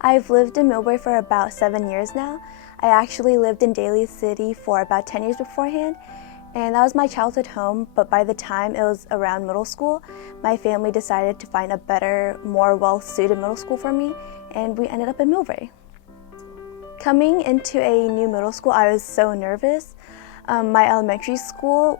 I've lived in Millbrae for about 7 years now. I actually lived in Daly City for about 10 years beforehand, and that was my childhood home, but by the time it was around middle school, my family decided to find a better, more well-suited middle school for me, and we ended up in Millbrae. Coming into a new middle school, I was so nervous. My elementary school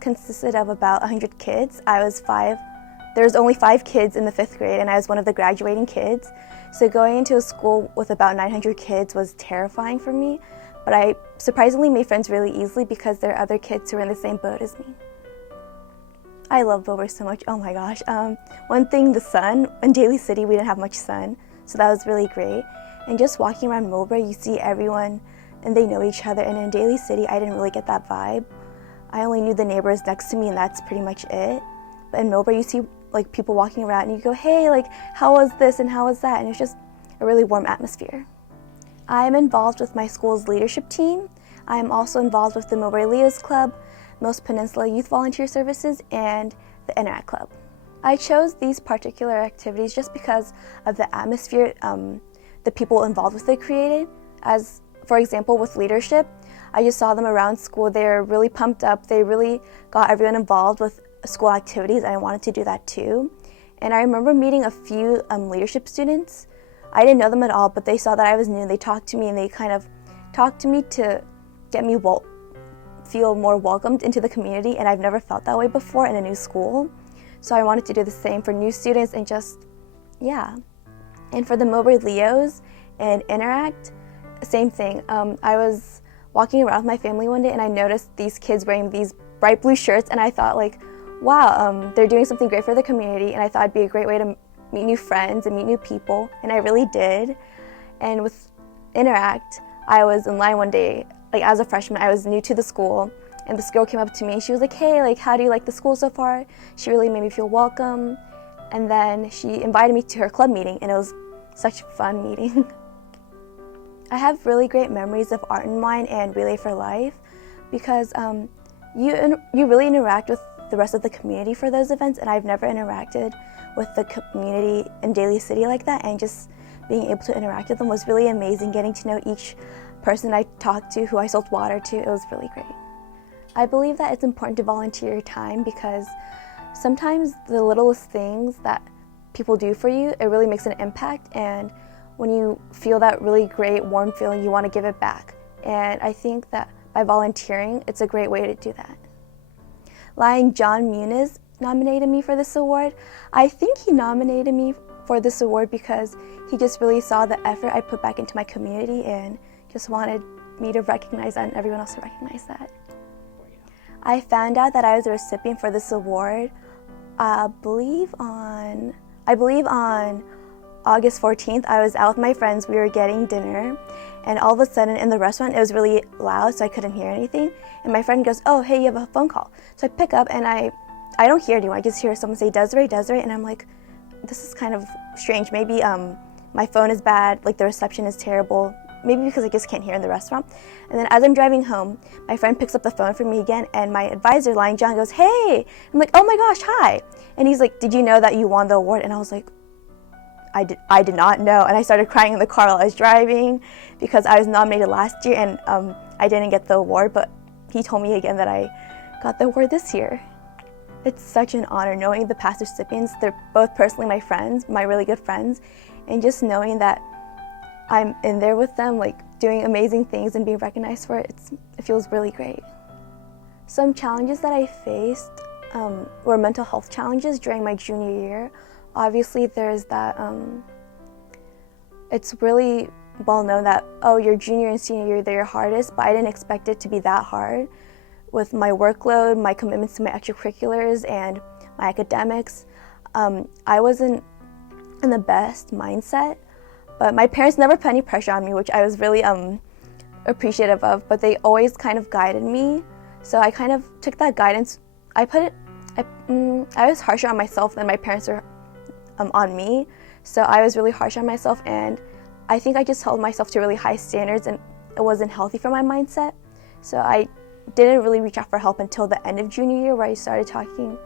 consisted of about 100 kids. There was only 5 kids in the 5th grade, and I was one of the graduating kids. So going into a school with about 900 kids was terrifying for me, but I surprisingly made friends really easily because there are other kids who were in the same boat as me. I love Millbrae so much, oh my gosh. One thing, the sun. In Daly City, we didn't have much sun, so that was really great. And just walking around Millbrae, you see everyone and they know each other, and in Daly City, I didn't really get that vibe. I only knew the neighbors next to me, and that's pretty much it. But in Millbrae, you see like people walking around and you go, hey, like, how was this and how was that? And it's just a really warm atmosphere. I'm involved with my school's leadership team. I'm also involved with the Millbrae Leos Club, Most Peninsula Youth Volunteer Services, and the Interact Club. I chose these particular activities just because of the atmosphere the people involved with it created. As, for example, with leadership, I just saw them around school. They're really pumped up. They really got everyone involved with school activities, and I wanted to do that too. And I remember meeting a few leadership students. I didn't know them at all, but they saw that I was new, and they talked to me, and they kind of talked to me to get me feel more welcomed into the community, and I've never felt that way before in a new school. So I wanted to do the same for new students and yeah. And for the Millbrae Leos and Interact, same thing. I was walking around with my family one day, and I noticed these kids wearing these bright blue shirts, and I thought, like, wow, they're doing something great for the community, and I thought it'd be a great way to meet new friends and meet new people, and I really did. And with Interact, I was in line one day, like as a freshman, I was new to the school, and this girl came up to me, and she was like, hey, like, how do you like the school so far? She really made me feel welcome, and then she invited me to her club meeting, and it was such a fun meeting. I have really great memories of Art in Mind and Relay for Life because you really interact with the rest of the community for those events, and I've never interacted with the community in Daly City like that, and just being able to interact with them was really amazing, getting to know each person I talked to, who I sold water to. It was really great. I believe that it's important to volunteer your time because sometimes the littlest things that people do for you, it really makes an impact, and when you feel that really great, warm feeling, you want to give it back. And I think that by volunteering, it's a great way to do that. Lion John Muniz nominated me for this award. I think he nominated me for this award because he just really saw the effort I put back into my community and just wanted me to recognize that and everyone else to recognize that. I found out that I was a recipient for this award, I believe on August 14th. I was out with my friends, we were getting dinner, and all of a sudden in the restaurant it was really loud, so I couldn't hear anything, and my friend goes, oh, hey, you have a phone call. So I pick up and I don't hear anyone, I just hear someone say, Desiree, Desiree, and I'm like, this is kind of strange, maybe my phone is bad, like the reception is terrible, maybe because I just can't hear in the restaurant. And then as I'm driving home, my friend picks up the phone for me again, and my advisor, Lion John, goes, hey, I'm like, oh my gosh, hi, and he's like, did you know that you won the award? And I was like, I did not know, and I started crying in the car while I was driving because I was nominated last year and I didn't get the award, but he told me again that I got the award this year. It's such an honor knowing the past recipients. They're both personally my friends, my really good friends, and just knowing that I'm in there with them, like doing amazing things and being recognized for it, it feels really great. Some challenges that I faced were mental health challenges during my junior year. Obviously, there's that, it's really well known that, oh, your junior and senior year, they're your hardest, but I didn't expect it to be that hard. With my workload, my commitments to my extracurriculars, and my academics, I wasn't in the best mindset, but my parents never put any pressure on me, which I was really appreciative of, but they always kind of guided me, so I kind of took that guidance. I was harsher on myself than my parents were on me, so I was really harsh on myself, and I think I just held myself to really high standards, and it wasn't healthy for my mindset. So I didn't really reach out for help until the end of junior year, where I started talking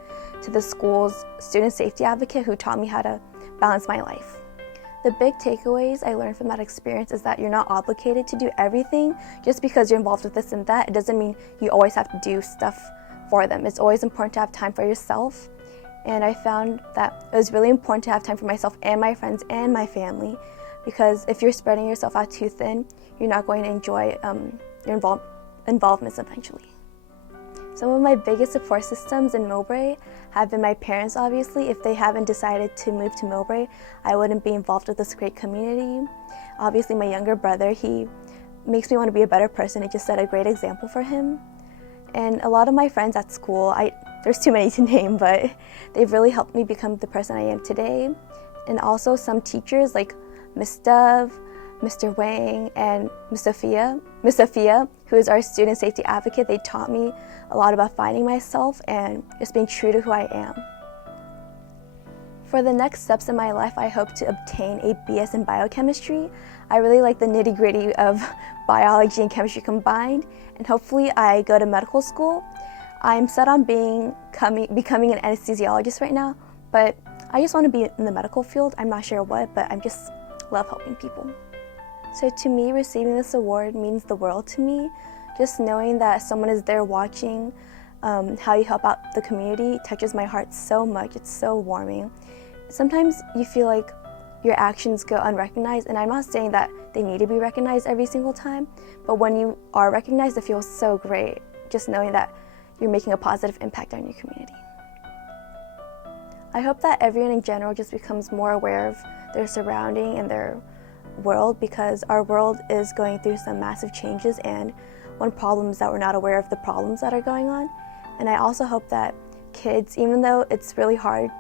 to the school's student safety advocate, who taught me how to balance my life. The big takeaways I learned from that experience is that you're not obligated to do everything just because you're involved with this and that. It doesn't mean you always have to do stuff for them. It's always important to have time for yourself. And I found that it was really important to have time for myself and my friends and my family, because if you're spreading yourself out too thin, you're not going to enjoy your involvements eventually. Some of my biggest support systems in Millbrae have been my parents, obviously. If they haven't decided to move to Millbrae, I wouldn't be involved with this great community. Obviously, my younger brother, he makes me want to be a better person. It just set a great example for him. And a lot of my friends at school, there's too many to name, but they've really helped me become the person I am today. And also some teachers like Miss Dove, Mr. Wang, and Miss Sophia, who is our student safety advocate. They taught me a lot about finding myself and just being true to who I am. For the next steps in my life, I hope to obtain a BS in biochemistry. I really like the nitty-gritty of biology and chemistry combined, and hopefully I go to medical school. I'm set on becoming an anesthesiologist right now, but I just want to be in the medical field. I'm not sure what, but I just love helping people. So to me, receiving this award means the world to me. Just knowing that someone is there watching how you help out the community touches my heart so much. It's so warming. Sometimes you feel like your actions go unrecognized, and I'm not saying that they need to be recognized every single time, but when you are recognized, it feels so great, just knowing that you're making a positive impact on your community. I hope that everyone in general just becomes more aware of their surrounding and their world, because our world is going through some massive changes, and one problem is that we're not aware of the problems that are going on. And I also hope that kids, even though it's really hard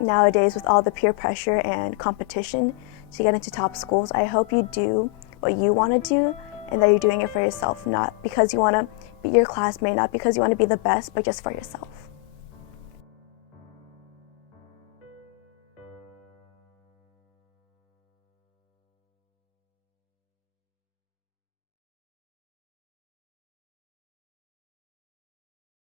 nowadays with all the peer pressure and competition to get into top schools, I hope you do what you want to do and that you're doing it for yourself, not because you want to beat your classmate, not because you want to be the best, but just for yourself.